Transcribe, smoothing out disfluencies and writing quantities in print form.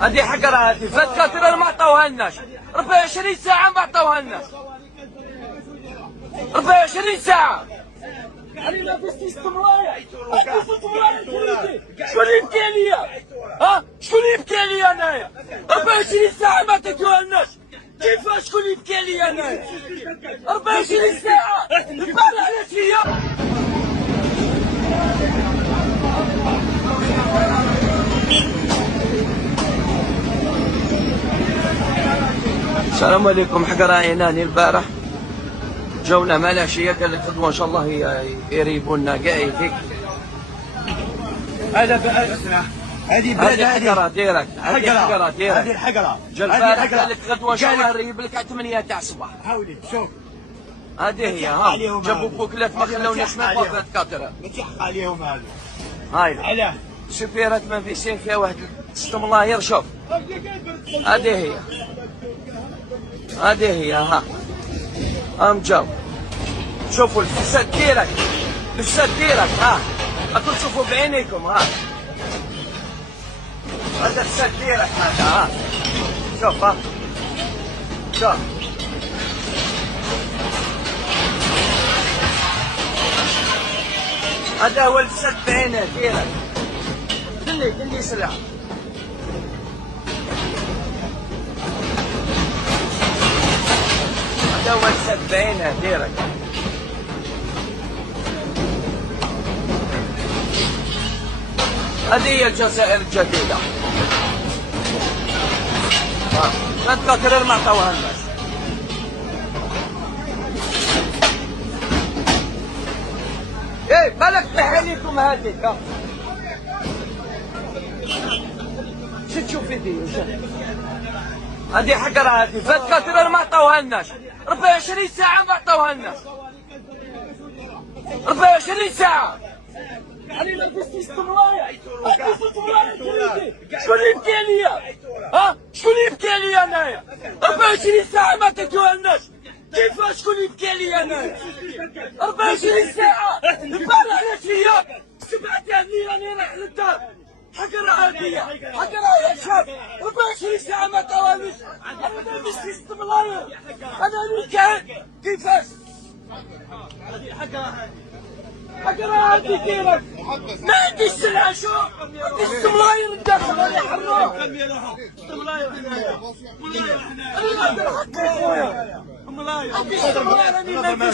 هذه حقرة، هذه فات كاترة ما عطاوها لناش 24 ساعة ما عطاوها لناش 24 ساعة. يعني ما فيش استمرار. شكون اللي يبكي عليا؟ ها؟ شكون اللي يبكي عليا انايا؟ 24 ساعة ما عطيتوها لناش. كيفاش شكون اللي يبكي عليا انايا؟ 24 ساعة البارح علاش فيا؟ السلام عليكم. حقرة عيناني البارح جونا مع العشية، قال لك غدوة ان شاء الله يريبوا لنا كاع هيك. هذه حقرة ديرك، حقرة ديرك، هذه الحقرة جا البارح قال لك غدوة ان شاء الله نريب لك على 8 تاع الصباح. حاولي شوف هذه هي. ها جابوا بوكلات ما خلاوناش ما فات كاترة. ما تيحق عليهم هذا. هاي علاه السفيرات ما في سين فيها واحد 6 ملاير. شوف هذه هي، هذه هي. ها جاو شوفوا الفساد ديرك، الفساد ديرك. ها راكم تشوفوا بعينيكم. ها هذا الفساد ديرك هذا. ها شوف. ها شوف هذا هو الفساد بعينه ديرك. قل لي سريع. هذا هو الفساد بعينه ديرك. هذه هي الجزائر الجديدة. لا تكرر ما عطاوها لناش. ايه بالك تحاليكم هذيك. شو تشوفي دي؟ هذه حقرة، هذه فات كاترة ما عطاوها لناش 24 ساعة ما عطاوها لناش 24 ساعة. يعني ما فيش استمرار. شكون اللي يبكي عليا؟ ها؟ شكون اللي يبكي عليا انايا؟ 24 ساعة ما عطيتوها لناش. كيفاش شكون اللي يبكي عليا انايا؟ 24 ساعة البارح علاش فيا؟ 7 الليل راني رايح للدار. حقرة عادية، حقرة يا شاب. 24 ساعة ما عطاوهاليش. انا ما فيش استمرار. انا اللي كان كيفاش؟ هذه حقرة، حقرة هذه ديرك. ما عنديش سلعة. شو عنديش ملاير الداخل راني حرام. ملاير هنايا، ملاير هنايا. انا ما ندير حقي خويا. ملاير عنديش ملاير راني ما